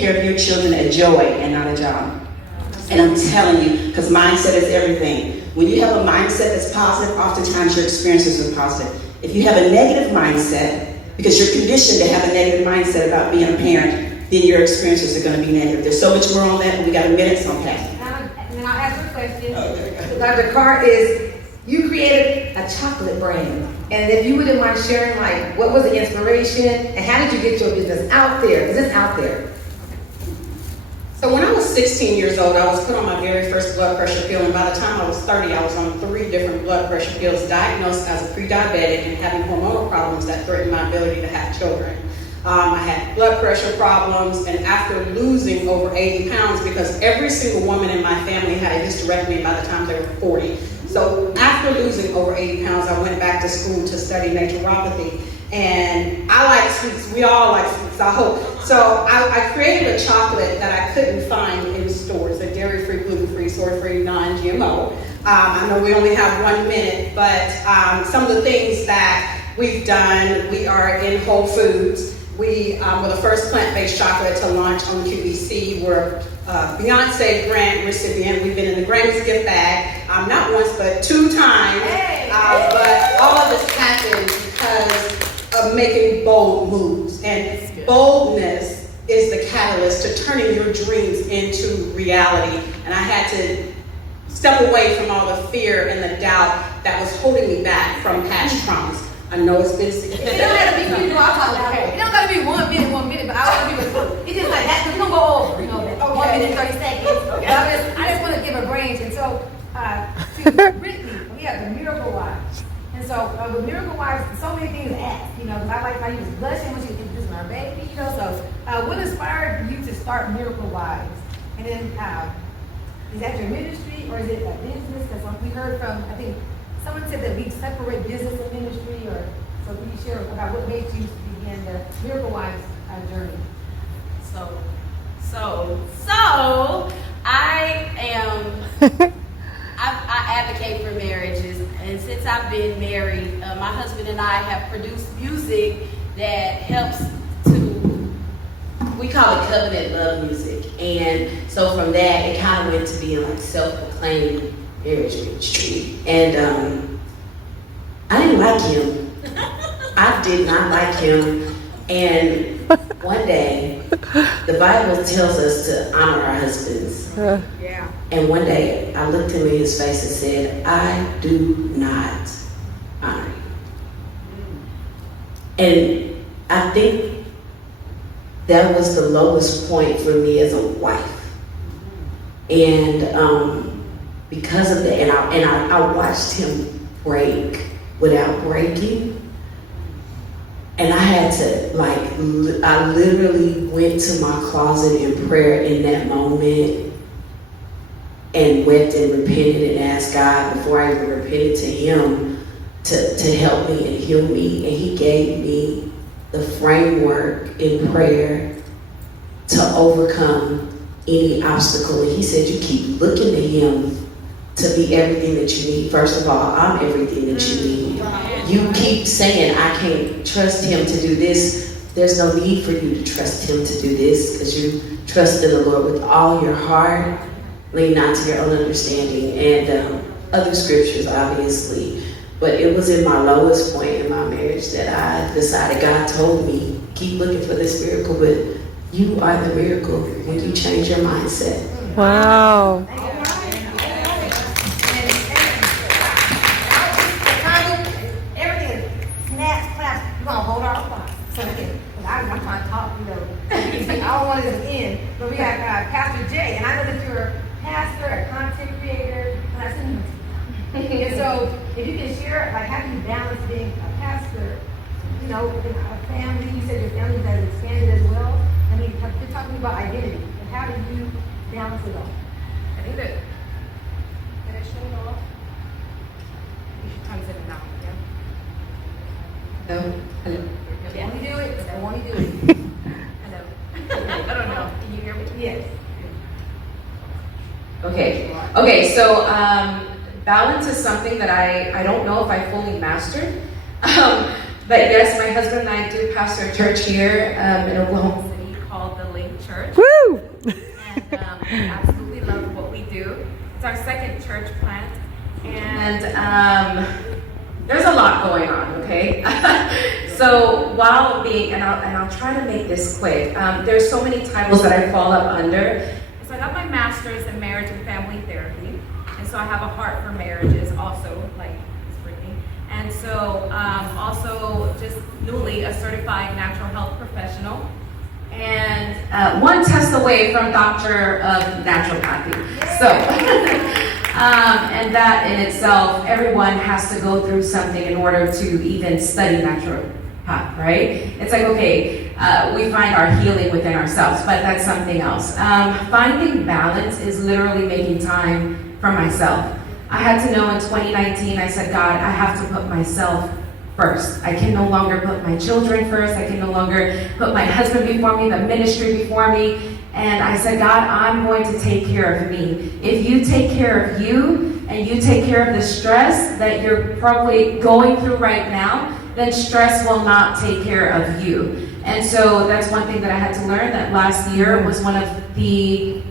care of your children a joy and not a job. And I'm telling you, because mindset is everything. When you have a mindset that's positive, oftentimes your experiences are positive. If you have a negative mindset, because you're conditioned to have a negative mindset about being a parent, then your experiences are going to be negative. There's so much more on that, but we got a minute, so I'm passing. And then I'll ask you a question. Okay. Dr. Carr, you created a chocolate brand. And if you wouldn't mind sharing, like, what was the inspiration and how did you get your business out there? Because it's out there. So when I was 16 years old, I was put on my very first blood pressure pill, and by the time I was 30, I was on 3 different blood pressure pills, diagnosed as a pre-diabetic and having hormonal problems that threatened my ability to have children. I had blood pressure problems, and after losing over 80 pounds, because every single woman in my family had a hysterectomy by the time they were 40. So after losing over 80 pounds, I went back to school to study naturopathy. And I like sweets. We all like sweets, I hope. So I created a chocolate that I couldn't find in stores, a dairy-free, gluten-free, soy-free, non-GMO. I know we only have 1 minute, but some of the things that we've done, we are in Whole Foods. We were the first plant-based chocolate to launch on QVC. We're a Beyonce grant recipient. We've been in the Grammys gift bag, not once, but 2 times. But all of this happened because of making bold moves. And boldness is the catalyst to turning your dreams into reality. And I had to step away from all the fear and the doubt that was holding me back from past traumas. I know it's been significant. It don't have to be, you know, I'll talk about it. It don't got to be 1 minute, but I want to be, it's just like that, because we're going to go over, you know, that 1 minute, 30 seconds. Okay. I just want to give a range. And so, to Brittany, we have the Miracle Watch. And so, with Miracle Watch, so many things to ask, you know, because I like how you was blushing when she introduced my baby, you know, so what inspired you to start Miracle Wives? And then, is that your ministry or is it a business? Because we heard from, I think, someone said that we separate business and ministry, or so can you share about what made you begin the Miracle Wives journey? So I am. I advocate for marriages, and since I've been married, my husband and I have produced music that helps to. We call it covenant love music, and so from that it kind of went to being like self-proclaimed marriage ministry. And I didn't like him. I did not like him. And one day, the Bible tells us to honor our husbands. Yeah. And one day, I looked him in his face and said, I do not honor you. And I think that was the lowest point for me as a wife. And because of that, and I watched him break without breaking. And I had to, I literally went to my closet in prayer in that moment and wept and repented and asked God before I even repented to him to help me and heal me. And he gave me the framework in prayer to overcome any obstacle. And he said, you keep looking to him to be everything that you need. First of all, I'm everything that you need. You keep saying, I can't trust him to do this. There's no need for you to trust him to do this, because you trust in the Lord with all your heart, lean not to your own understanding, and other scriptures, obviously. But it was in my lowest point in my marriage that I decided, God told me, keep looking for this miracle, but you are the miracle when you change your mindset. Wow. Hold our applause. So I'm trying to talk, you know. I don't want it to end, but we have Pastor Jay, and I know that you're a pastor, a content creator, and I seen you. And so, if you can share, like, how do you balance being a pastor, you know, in a family? You said your family has expanded as well. I mean, you're talking about identity, and how do you balance it all? I think that it showed off. You should come to the now, yeah? No. Hello. Yeah. Want to do it? I want to do it. Hello. I don't know. Can you hear me? Yes. Okay, so balance is something that I don't know if I fully mastered. But yes, my husband and I do pastor a church here in Oklahoma City called the Link Church. Woo! We absolutely love what we do. It's our second church plant, and there's a lot going on, okay? So while being, and I'll try to make this quick, there's so many titles that I fall up under. So I got my master's in marriage and family therapy, and so I have a heart for marriages also, like Brittany. And so also just newly a certified natural health professional, and one test away from doctor of naturopathy. So, and that in itself, everyone has to go through something in order to even study naturopath, right? It's like, okay, we find our healing within ourselves, but that's something else. Finding balance is literally making time for myself. I had to know in 2019, I said, God, I have to put myself first. I can no longer put my children first. I can no longer put my husband before me, the ministry before me. And I said, God, I'm going to take care of me. If you take care of you and you take care of the stress that you're probably going through right now, then stress will not take care of you. And so that's one thing that I had to learn, that last year was one of the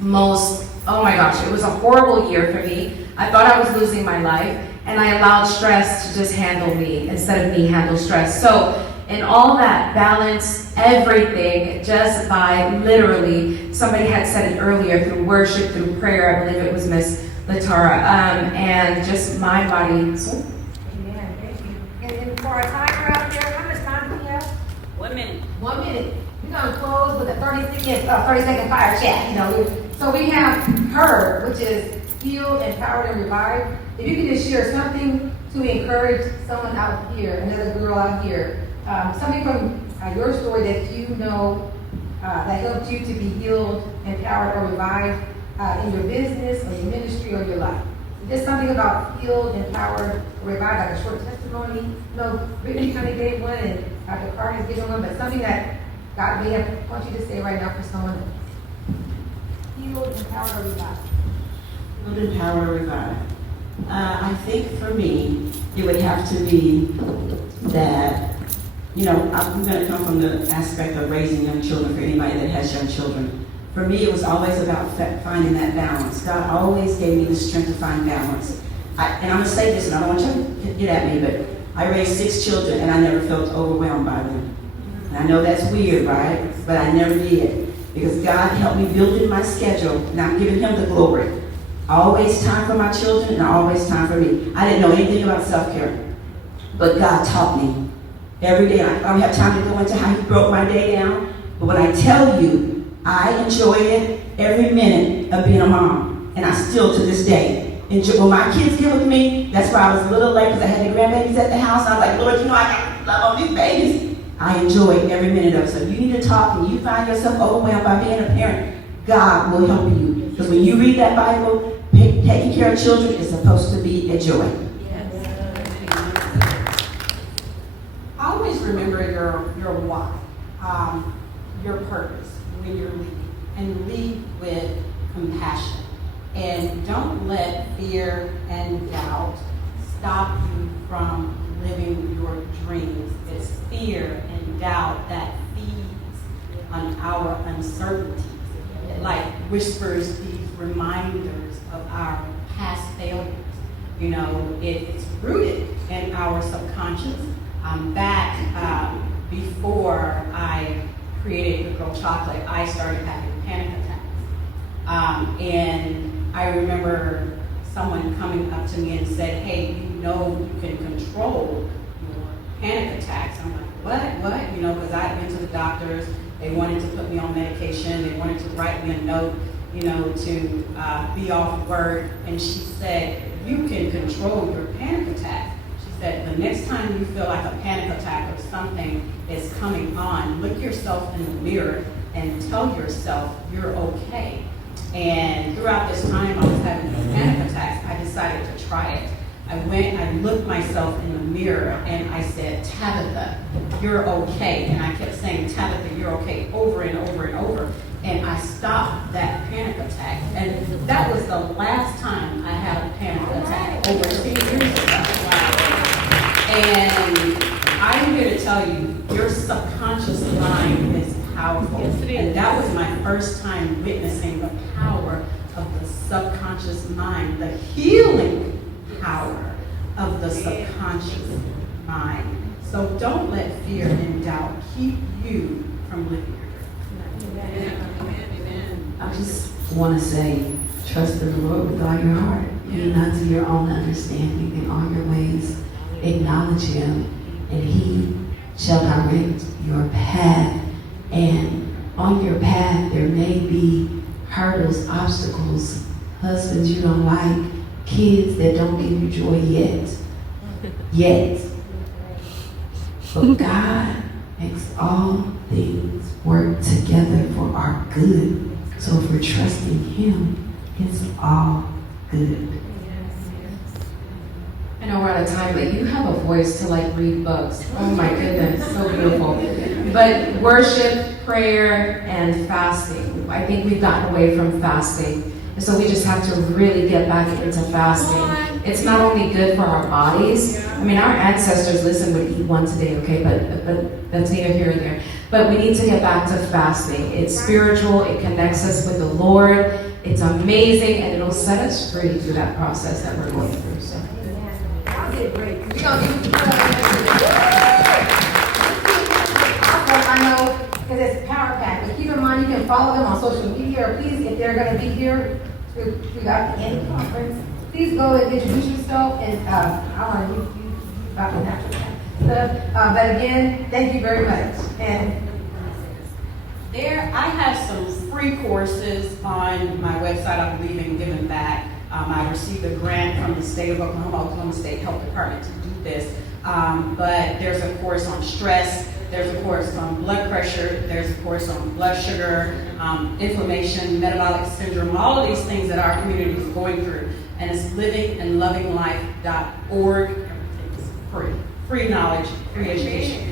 most, oh my gosh, it was a horrible year for me. I thought I was losing my life, and I allowed stress to just handle me instead of me handle stress. So in all that, balance everything just by literally, somebody had said it earlier, through worship, through prayer, I believe it was Miss Latara, and just mind, body, soul. Amen. Thank you. And for our timer out there, how much time do we have? 1 minute. 1 minute. We're gonna close with a 30-second fire chat. You know, so we have her, which is healed, empowered, and revived. If you could just share something to encourage someone out here, another girl out here, something from your story that you know that helped you to be healed, empowered, or revived in your business or your ministry or your life. Just something about healed, empowered, or revived, like a short testimony. You know, Brittany kind of gave one, and Dr. Carr has given one, but something that God may have want you to say right now for someone else. Healed, empowered, or revived. Healed, empowered, or revived. I think for me, it would have to be that, you know, I'm going to come from the aspect of raising young children for anybody that has young children. For me, it was always about finding that balance. God always gave me the strength to find balance. And I'm going to say this, and I don't want you to get at me, but I raised 6 children, and I never felt overwhelmed by them. And I know that's weird, right? But I never did. Because God helped me build in my schedule, and I'm giving Him the glory. Always time for my children, and always time for me. I didn't know anything about self-care, but God taught me. Every day, I don't have time to go into how He broke my day down, but when I tell you, I enjoyed it every minute of being a mom, and I still to this day enjoy. When my kids get with me, that's why I was a little late because I had the grandbabies at the house, and I was like, Lord, you know I got to love on these babies. I enjoy every minute of it. So you need to talk, and you find yourself overwhelmed by being a parent, God will help you. Because when you read that Bible, taking care of children is supposed to be a joy. Always remember your why, your purpose when you're leading, and lead with compassion. And don't let fear and doubt stop you from living your dreams. It's fear and doubt that feeds on our uncertainties. It like whispers these reminders of our past failures. You know, it's rooted in our subconscious. Back before I created the Girl Chocolate, I started having panic attacks. And I remember someone coming up to me and said, hey, you know you can control your panic attacks. I'm like, what? You know, because I'd been to the doctors. They wanted to put me on medication. They wanted to write me a note, you know, to be off work. And she said, you can control your panic attacks. That the next time you feel like a panic attack or something is coming on, look yourself in the mirror and tell yourself you're okay. And throughout this time I was having these panic attacks, I decided to try it. I looked myself in the mirror and I said, Tabitha, you're okay. And I kept saying, Tabitha, you're okay, over and over and over. And I stopped that panic attack. And that was the last time I had a panic attack over 10 years ago. And I'm here to tell you, your subconscious mind is powerful. And that was my first time witnessing the power of the subconscious mind, the healing power of the subconscious mind. So don't let fear and doubt keep you from living your dream. I just want to say, trust in the Lord with all your heart. Lean not to your own understanding. In all your ways, acknowledge Him, and He shall direct your path. And on your path, there may be hurdles, obstacles, husbands you don't like, kids that don't give you joy yet. But God makes all things work together for our good. So if we're trusting Him, it's all good. I know we're out of time, but you have a voice to like read books. Oh my goodness, so beautiful. But worship, prayer, and fasting. I think we've gotten away from fasting. And so we just have to really get back into fasting. It's not only good for our bodies. I mean, our ancestors, would eat once a day, okay? But that's neither here nor there. But we need to get back to fasting. It's spiritual. It connects us with the Lord. It's amazing, and it'll set us free through that process that we're going through. So. Y'all did great. We're gonna do I know, because it's Power Pack, but keep in mind you can follow them on social media, or please, if they're gonna be here throughout the end of the conference, please go and introduce yourself, and I want to you about the natural stuff. But again, thank you very much. And There, I have some free courses on my website, I believe in giving back. I received a grant from the state of Oklahoma State Health Department to do this. But there's a course on stress, there's a course on blood pressure, there's a course on blood sugar, inflammation, metabolic syndrome, all of these things that our community is going through. And it's livingandlovinglife.org. Everything's free. Free knowledge, free education.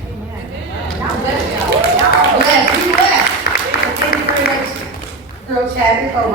y'all bless y'all. Y'all bless. Be blessed. Thank you very much, Girl Chat.